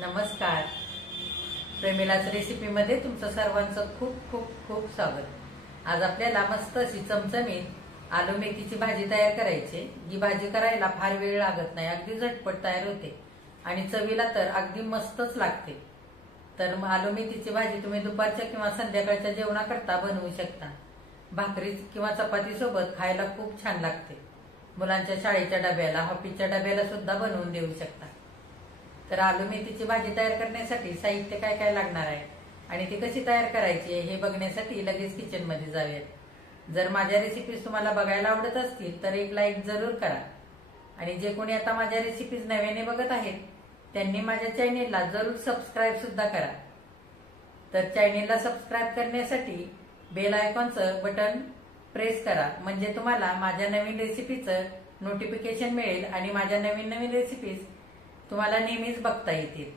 नमस्कार. प्रेमिलाच रेसिपीमध्ये तुमचं सर्वांचं खूप खूप खूप स्वागत. आज आपल्याला मस्त अशी चमचमीत आलू मेथीची भाजी तयार करायची. ही भाजी करायला फार वेळ लागत नाही, अगदी झटपट तयार होते आणि चवीला तर अगदी मस्तच लागते. तर आलू मेथीची भाजी तुम्ही दुपारच्या किंवा संध्याकाळच्या जेवणाकरता बनवू शकता. भाकरी किंवा चपाती सोबत खायला खूप छान लागते. मुलांच्या शाळेच्या डब्याला, ऑफिसच्या डब्याला सुद्धा बनवून देऊ शकता. तर आलू मेथीची भाजी तयार करण्यासाठी साहित्य काय काय लागणार आहे आणि ती कशी तयार करायची हे बघण्यासाठी लगेच किचन मध्ये जाऊयात. जर माझ्या रेसिपीज तुम्हाला बघायला आवडत असतील तर एक लाईक जरूर करा आणि जे कोणी आता माझ्या रेसिपीज नव्याने बघत आहेत त्यांनी माझ्या चॅनेलला जरूर सबस्क्राईब सुद्धा करा. तर चॅनेलला सबस्क्राईब करण्यासाठी बेल आयकॉनचं बटन प्रेस करा, म्हणजे तुम्हाला माझ्या नवीन रेसिपीचं नोटिफिकेशन मिळेल आणि माझ्या नवीन नवीन रेसिपीज तुम्हाला नेहमीच बघता येतील.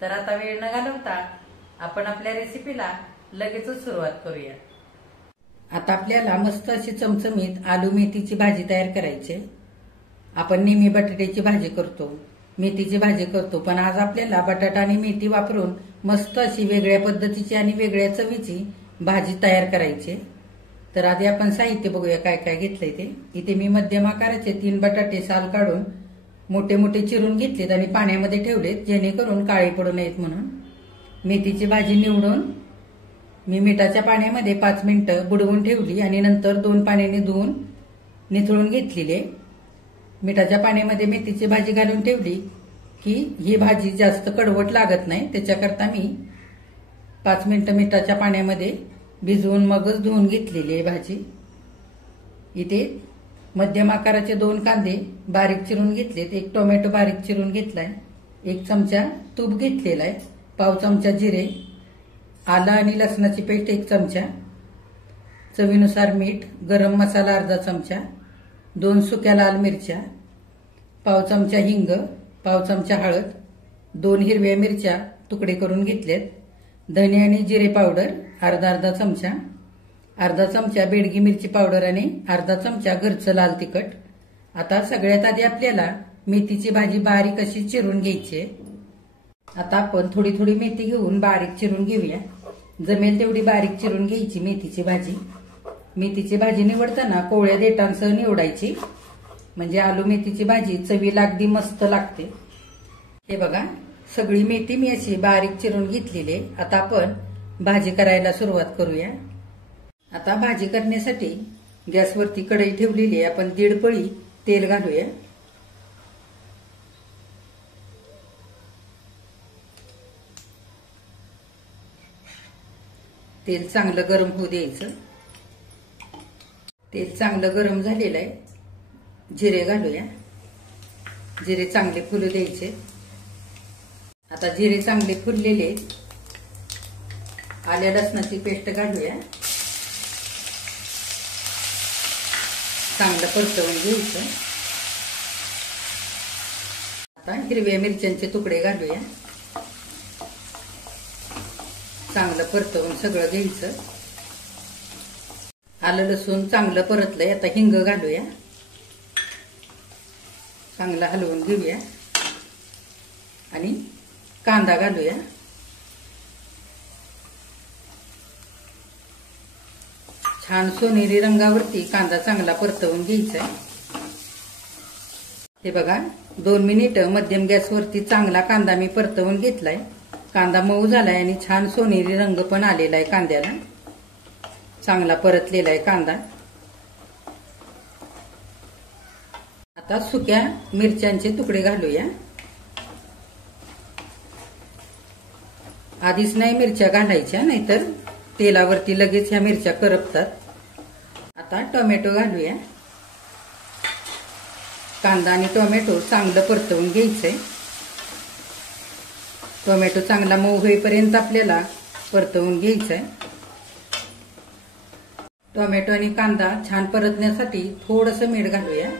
तर आता वेळ न घालवता आपण आपल्या रेसिपीला लगेचच सुरुवात करूया. आता आपल्याला मस्त अशी चमचमीत आलू मेथीची भाजी तयार करायची. आपण नेहमी बटाट्याची भाजी करतो, मेथीची भाजी करतो, पण आज आपल्याला बटाटा आणि मेथी वापरून मस्त अशी वेगळ्या पद्धतीची आणि वेगळ्या चवीची भाजी तयार करायची. तर आधी आपण साहित्य बघूया काय काय घेतलंय ते. इथे मी मध्यम आकाराचे 3 बटाटे साल काढून मोठे मोठे चिरून घेतलेत आणि पाण्यामध्ये ठेवलेत, जेणेकरून काळे पडू नयेत म्हणून. मेथीची भाजी निवडून मी मिठाच्या पाण्यामध्ये 5 मिनिटं बुडवून ठेवली आणि नंतर 2 पाण्याने धुवून निथळून घेतलेली. मिठाच्या पाण्यामध्ये मेथीची भाजी घालून ठेवली की ही भाजी जास्त कडवट लागत नाही, त्याच्याकरता मी 5 मिनिटं मिठाच्या पाण्यामध्ये भिजवून मगच धुवून घेतलेली आहे भाजी. इथे मध्यम आकाराचे 2 कांदे बारीक चिरून घेतलेत, 1 टोमॅटो बारीक चिरून घेतलाय, 1 चमचा तूप घेतलेला आहे, पाव चमचा जिरे, आलं आणि लसणाची पेस्ट 1 चमचा, चवीनुसार मीठ, गरम मसाला अर्धा चमचा, 2 सुक्या लाल मिरच्या, पाव चमचा हिंग, पाव चमचा हळद, 2 हिरव्या मिरच्या तुकडे करून घेतलेत, धने आणि जिरे पावडर अर्धा चमचा, अर्धा चमचा बेडगी मिरची पावडर आणि अर्धा चमचा घरचं लाल तिखट. आता सगळ्यात आधी आपल्याला मेथीची भाजी बारीक अशी चिरून घ्यायची. आता आपण थोडी थोडी मेथी घेऊन बारीक चिरून घेऊया. जमेल तेवढी बारीक चिरून घ्यायची मेथीची भाजी. मेथीची भाजी निवडताना कोवळ्या देठांसह निवडायची, म्हणजे आलू मेथीची भाजी चवीला अगदी मस्त लागते. हे बघा, सगळी मेथी मी अशी बारीक चिरून घेतलेली आहे. आता आपण भाजी करायला सुरुवात करूया. आता भाजी करण्यासाठी गॅसवरती कढई ठेवलेली आहे. आपण 1.5 पळी तेल घालूया. तेल चांगलं गरम होऊ द्यायचं. तेल चांगलं गरम झालेलं आहे. जिरे घालूया. जिरे चांगले फुलू द्यायचे. आता जिरे चांगले फुललेले, आल्या लसणाची पेस्ट घालूया. चांगलं परतवून घ्यायचं. आता हिरव्या मिरच्यांचे तुकडे घालूया. चांगलं परतवून सगळं घ्यायचं. आलं लसूण चांगलं परतलंय. आता हिंग घालूया. चांगलं हलवून घेऊया आणि कांदा घालूया. छान सोनेरी रंगावरती कांदा चांगला परतवून घ्यायचा. हे बघा, 2 मिनिटं मध्यम गॅसवरती चांगला कांदा मी परतवून घेतलाय. कांदा मऊ झालाय आणि छान सोनेरी रंग पण आलेला आहे कांद्याला. चांगला परतलेला आहे कांदा. आता सुक्या मिरच्यांचे तुकडे घालूया. आधीच नाही मिरच्या घालायच्या, नाहीतर तेलावरती लगेच ह्या मिरच्या करपतात. आता टोमॅटो घालूया. कांदा आणि टोमॅटो चांगलं परतवून घ्यायचंय. टोमॅटो चांगला मऊ होईपर्यंत आपल्याला परतवून घ्यायचंय. टोमॅटो आणि कांदा छान परतण्यासाठी थोडंसं मीठ घालूया.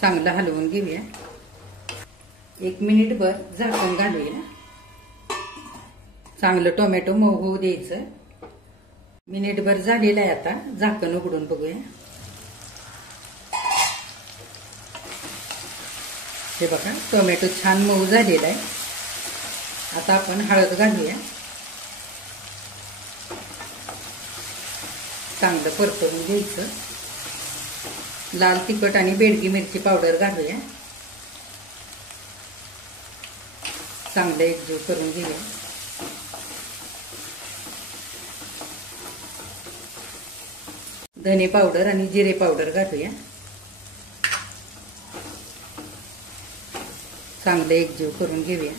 चांगलं हलवून घेऊया. 1 मिनिटभर झाकण घालूया. चांगलं टोमॅटो मऊ होऊ द्यायचं. मिनिटभर झालेलं आहे. आता झाकण उघडून बघूया. हे बघा टोमॅटो छान मऊ झालेला आहे. आता आपण हळद घालूया. चांगलं परतवून घ्यायचं. लाल तिखट आणि बेडगी मिरची पावडर घालूया. चांगलं एकजीव करून घेऊया. धने पावडर आणि जिरे पावडर घालूया. चांगलं एकजीव करून घेऊया.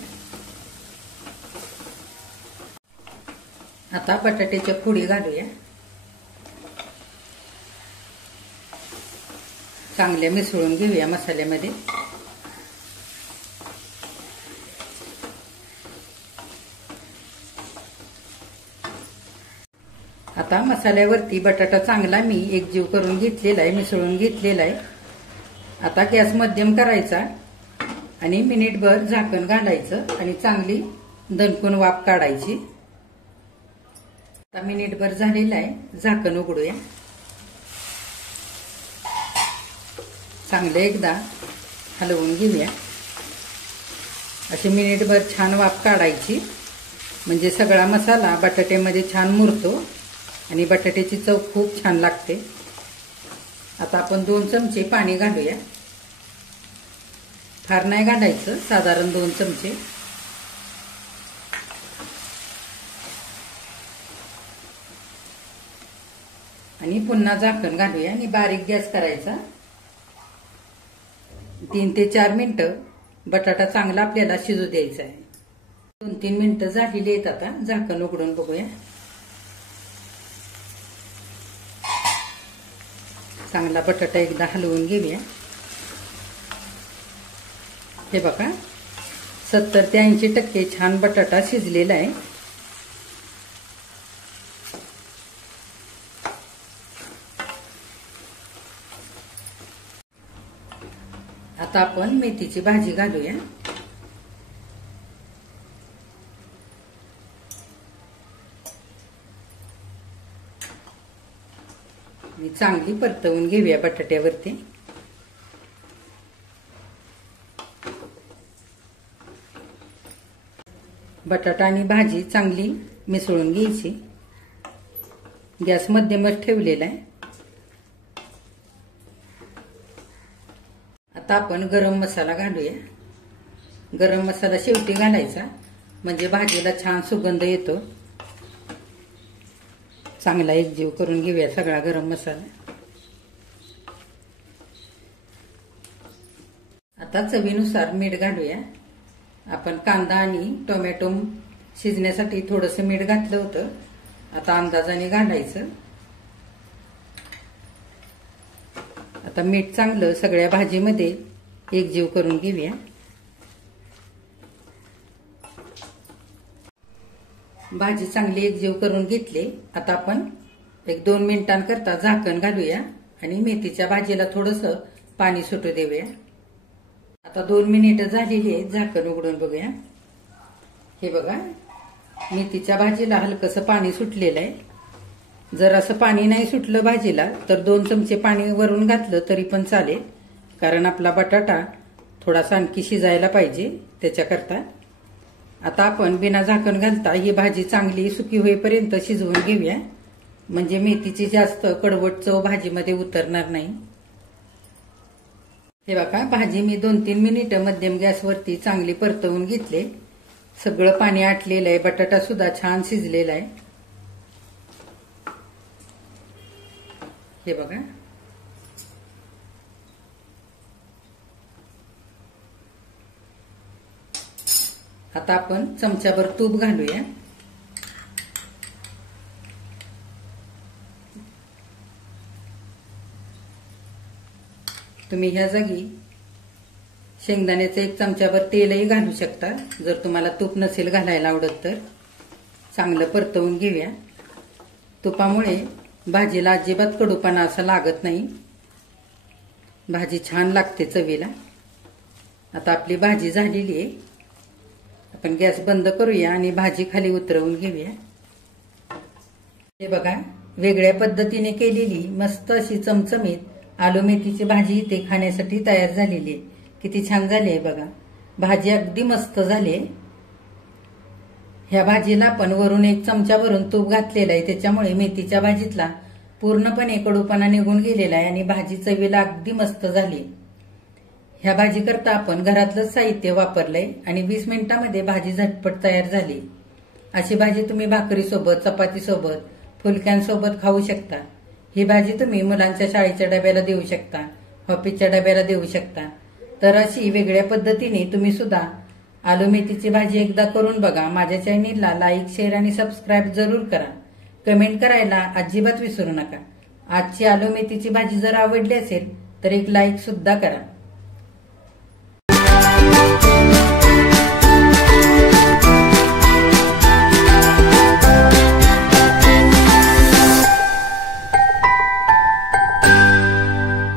आता बटाट्याच्या फोडी घालूया. चांगल्या मिसळून घेऊया मसाल्यामध्ये. आता मसाल्यावरती बटाटा चांगला मी एकजीव करून घेतलेला आहे, मिसळून घेतलेला आहे. आता गॅस मध्यम करायचा आणि मिनिटभर झाकण घालायचं आणि चांगली दणकून वाफ काढायची. आता मिनिटभर झालेला आहे. झाकण उघडूया. चांगले एकदा हलवून घेऊया. अशी मिनिटभर छान वाफ काढायची म्हणजे सगळा मसाला बटाट्यामध्ये छान मुरतो आणि बटाट्याची चव खूप छान लागते. आता आपण 2 चमचे पाणी घालूया. फार नाही घालायचं, साधारण 2 चमचे. आणि पुन्हा झाकण घालूया आणि बारीक गॅस करायचा. 3 ते 4 मिनिटं बटाटा चांगला आपल्याला शिजू द्यायचा आहे. 2-3 मिनिटं झालेली आहेत. आता झाकण उघडून बघूया. चांगला बटाटा एकदा हलवून घेऊया. हे बघा 70 ते 80% छान बटाटा शिजलेला आहे. आता आपण मेथीची भाजी घालूया. मी चांगली परतवून घेऊया बटाट्यावरती. बटाटा आणि भाजी चांगली मिसळून घ्यायची. गॅस मध्यमच ठेवलेला आहे. आता आपण गरम मसाला घालूया. गरम मसाला शेवटी घालायचा म्हणजे भाजीला छान सुगंध येतो. चांगला एकजीव करून घेऊया सगळा गरम मसाला. आता चवीनुसार मीठ घालूया. आपण कांदा आणि टोमॅटो शिजण्यासाठी थोडंसं मीठ घातलं होतं. आता अंदाजाने घालायचं. आता मीठ चांगलं सगळ्या भाजीमध्ये एकजीव करून घेऊया. भाजी चांगली एकजीव करून घेतली. आता आपण 1-2 मिनिटांकरता झाकण घालूया आणि मेथीच्या भाजीला थोडंसं पाणी सुटू देऊया. आता 2 मिनिटं झालेली आहेत. झाकण उघडून बघूया. हे बघा मेथीच्या भाजीला हलकसं पाणी सुटलेलं आहे. जर असं पाणी नाही सुटलं भाजीला तर 2 चमचे पाणी वरून घातलं तरी पण चालेल, कारण आपला बटाटा थोडासा आणखी शिजायला पाहिजे त्याच्याकरता. आता आपण बिना झाकण घालता ही भाजी चांगली सुकी होईपर्यंत शिजवून घेऊया म्हणजे मेथीची जास्त कडवट चव भाजीमध्ये उतरणार नाही. हे बघा भाजी मी 2-3 मिनिटं मध्यम गॅसवरती चांगली परतवून घेतले. सगळं पाणी आटलेलं आहे. बटाटा सुद्धा छान शिजलेला आहे. हे बघा आता आपण चमच्याभर तूप घालूया. तुम्ही ह्या जागी शेंगदाण्याचं 1 चमच्याभर तेलही घालू शकता जर तुम्हाला तूप नसेल घालायला आवडत तर. चांगलं परतवून घेऊया. तुपामुळे भाजीला अजिबात कडूपणा असा लागत नाही. भाजी छान लागते चवीला. आता आपली भाजी झालेली आहे. आपण गॅस बंद करूया आणि भाजी खाली उतरवून घेऊया. हे बघा वेगळ्या पद्धतीने केलेली मस्त अशी चमचमीत आलू मेथीची भाजी इथे खाण्यासाठी तयार झालेली आहे. किती छान झाली आहे बघा. भाजी अगदी मस्त झाली आहे. ह्या भाजीला आपण वरून 1 चमचा भरून तूप घातलेलं आहे, त्याच्यामुळे मेथीच्या भाजीतला पूर्णपणे कडूपणा निघून गेलेला आहे आणि भाजी चवीला अगदी मस्त झाली. ह्या भाजी करता आपण घरातलंच साहित्य वापरलंय आणि 20 मिनिटांमध्ये भाजी झटपट तयार झाली. अशी भाजी तुम्ही भाकरीसोबत, चपातीसोबत, फुलक्यांसोबत खाऊ शकता. ही भाजी तुम्ही मुलांच्या शाळेच्या डब्याला देऊ शकता, ऑफिसच्या डब्याला देऊ शकता. तर अशी वेगळ्या पद्धतीने तुम्ही सुद्धा आलू मेथीची भाजी एकदा करून बघा. माझ्या चॅनेलला लाईक, शेअर आणि सबस्क्राईब जरूर करा. कमेंट करायला अजिबात विसरू नका. आजची आलू मेथीची भाजी जर आवडली असेल तर एक लाईक सुद्धा करा.